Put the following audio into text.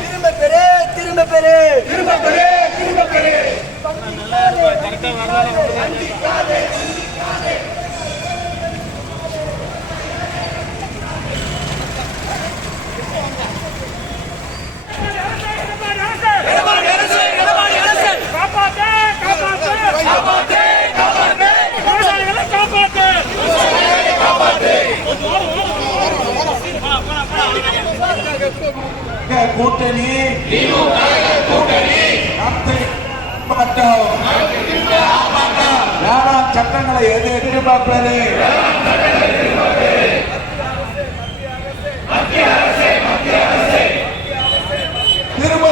திரும்ப பெரு திரும்ப பெரு திரும்ப பெரு திரும்ப பெரு காப்பாத்து கூட்டணி. கூட்டணி சட்டங்களை எது எதிர்பார்ப்பது? திரும்ப